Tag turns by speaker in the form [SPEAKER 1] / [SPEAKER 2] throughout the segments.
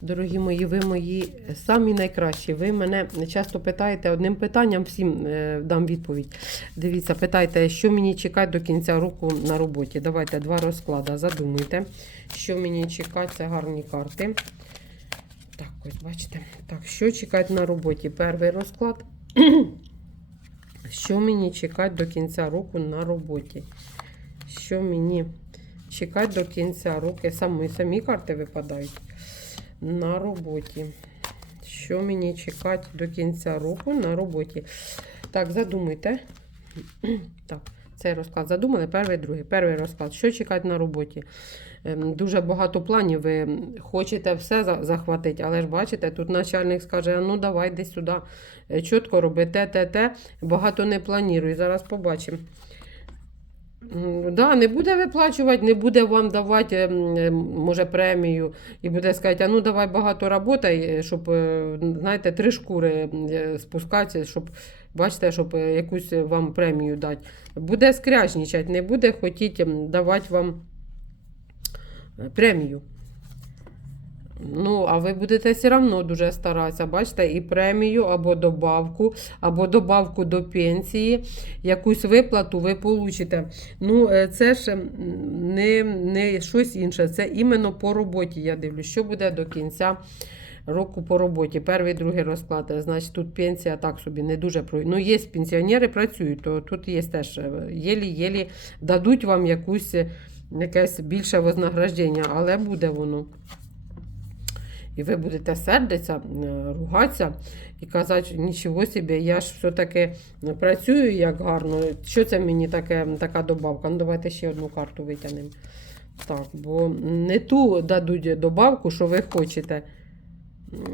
[SPEAKER 1] Дорогі мої, ви мої самі найкращі. Ви мене часто питаєте одним питанням, всім е, дам відповідь. Дивіться, питайте, що мені чекати до кінця року на роботі. Давайте два розклади. Задумуйте, що мені чекати, це гарні карти. Так, ось бачите. Так, що чекати на роботі? Перший розклад. Що мені чекати до кінця року на роботі? Що мені чекати до кінця року? Самі, самі карти випадають на роботі. Що мені чекати до кінця року на роботі? Так, задумайте. Так, цей розклад задумали. Перший, другий. Перший розклад. Що чекати на роботі? Ем, Дуже багато планів. Ви хочете все захватити, але ж бачите, тут начальник скаже: ну давай десь сюди е, чітко роби те, те, те. Багато не плануй. Зараз побачимо. Да, не буде виплачувати, не буде вам давати, ем, ем, може, премію, і буде сказати, а ну давай багато роботай, е, щоб, е, знаєте, три шкури е, спускатися, щоб, бачите, щоб якусь вам премію дати. Буде скряжнічати, не буде хотіти давати вам премію. Ну, а ви будете все одно дуже старатися, бачите, і премію або добавку, або добавку до пенсії, якусь виплату ви получите. Ну, е, це ж не, не щось інше, це іменно по роботі. Я дивлюсь, що буде до кінця року по роботі. Перший, другий розклад. е, Значить, тут пенсія так собі не дуже. Ну, є пенсіонери, працюють, то тут є теж е, єлі-єлі дадуть вам якусь якесь більше вознаграждення, але буде воно. І ви будете сердитися, е, ругатися і казати, нічого собі, я ж все-таки працюю як гарно. Що це мені таке, така добавка? Ну, давайте ще одну карту витягнемо. Так, бо не ту дадуть добавку, що ви хочете.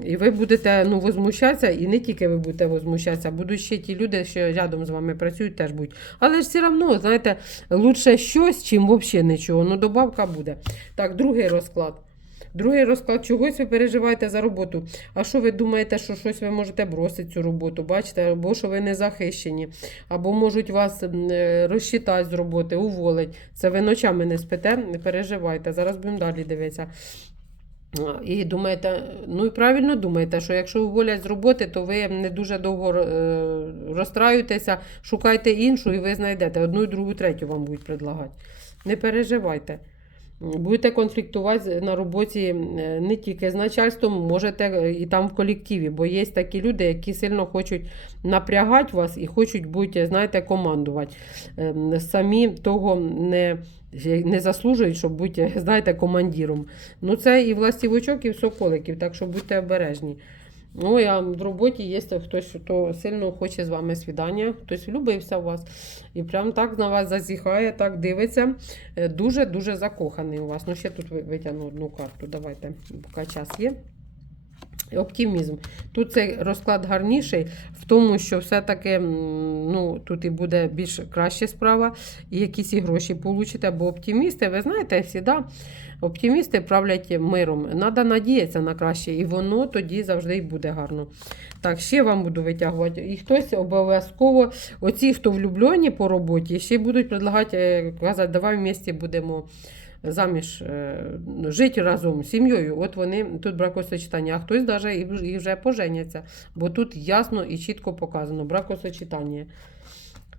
[SPEAKER 1] І ви будете ну, возмущатися, і не тільки ви будете возмущатися, будуть ще ті люди, що рядом з вами працюють, теж будуть. Але ж все одно, знаєте, лучше щось, чим взагалі нічого. Ну, добавка буде. Так, другий розклад. Другий розклад, чогось ви переживаєте за роботу. А що ви думаєте, що щось ви можете бросити цю роботу? Бачите, або що ви не захищені, або можуть вас е, розчитати з роботи, уволить. Це ви ночами не спите, не переживайте. Зараз будемо далі дивитися. І думаєте, ну і правильно думаєте, що якщо уволять з роботи, то ви не дуже довго е, розстраюєтеся, шукайте іншу і ви знайдете. Одну, другу, третю вам будуть предлагати. Не переживайте. Будете конфліктувати на роботі е, не тільки з начальством, можете е, і там в колективі, бо є такі люди, які сильно хочуть напрягати вас і хочуть бути, знаєте, командувати. Ем, Самі того не, не заслужують, щоб бути, знаєте, командиром. Ну, це і властівочок, і соколиків, так що будьте обережні. Ну, а в роботі є хтось, хто сильно хоче з вами свідання, хтось влюбився в вас і прям так на вас зазіхає, так дивиться. Дуже-дуже закоханий у вас. Ну, ще тут ви- витягну одну карту. Давайте, поки час є. Оптимізм. Тут цей розклад гарніший в тому, що все-таки ну, тут і буде більш краща справа, і якісь і гроші получите, бо оптимісти, ви знаєте, всі, оптимісти правлять миром. Надо надіятися на краще, і воно тоді завжди й буде гарно. Так, ще вам буду витягувати. І хтось обов'язково, оці, хто влюблені по роботі, ще будуть предлагати, е, казати, давай в місті будемо заміж е, ну, жити разом з сім'єю. От вони тут бракосочетання, а хтось даже і, вже поженяться, бо тут ясно і чітко показано бракосочетання.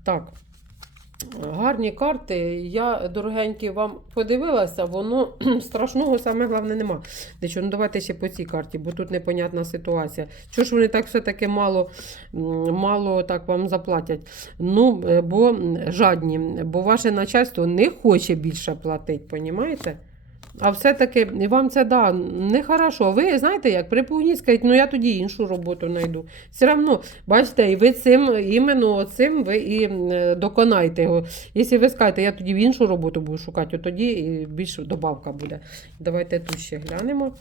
[SPEAKER 1] Так. Гарні карти. Я, дорогенькі, вам подивилася, воно страшного саме головне нема. Дечо, ну давайте ще по цій карті, бо тут непонятна ситуація. Чого ж вони так все-таки мало, мало так вам заплатять? Ну, е, бо жадні, бо ваше начальство не хоче більше платити, понімаєте? А все-таки вам це да, нехорошо. Ви знаєте, як припугніть, скажіть, ну я тоді іншу роботу знайду. Все одно, бачите, і ви цим, іменно цим ви і е, доконаєте його. Якщо ви скажете, я тоді в іншу роботу буду шукати, то тоді більше добавка буде. Давайте тут ще глянемо.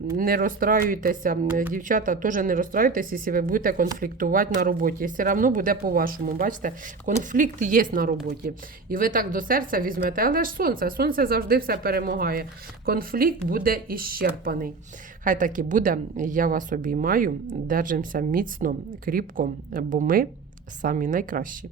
[SPEAKER 1] Не розстраюйтеся, дівчата, теж не розстраюйтеся, якщо ви будете конфліктувати на роботі. Все одно буде по-вашому. Бачите, конфлікт є на роботі. І ви так до серця візьмете, але ж сонце, сонце завжди все перемагає. Конфлікт буде іщерпаний. Хай так і буде. Я вас обіймаю. Держимося міцно, кріпко, бо ми самі найкращі.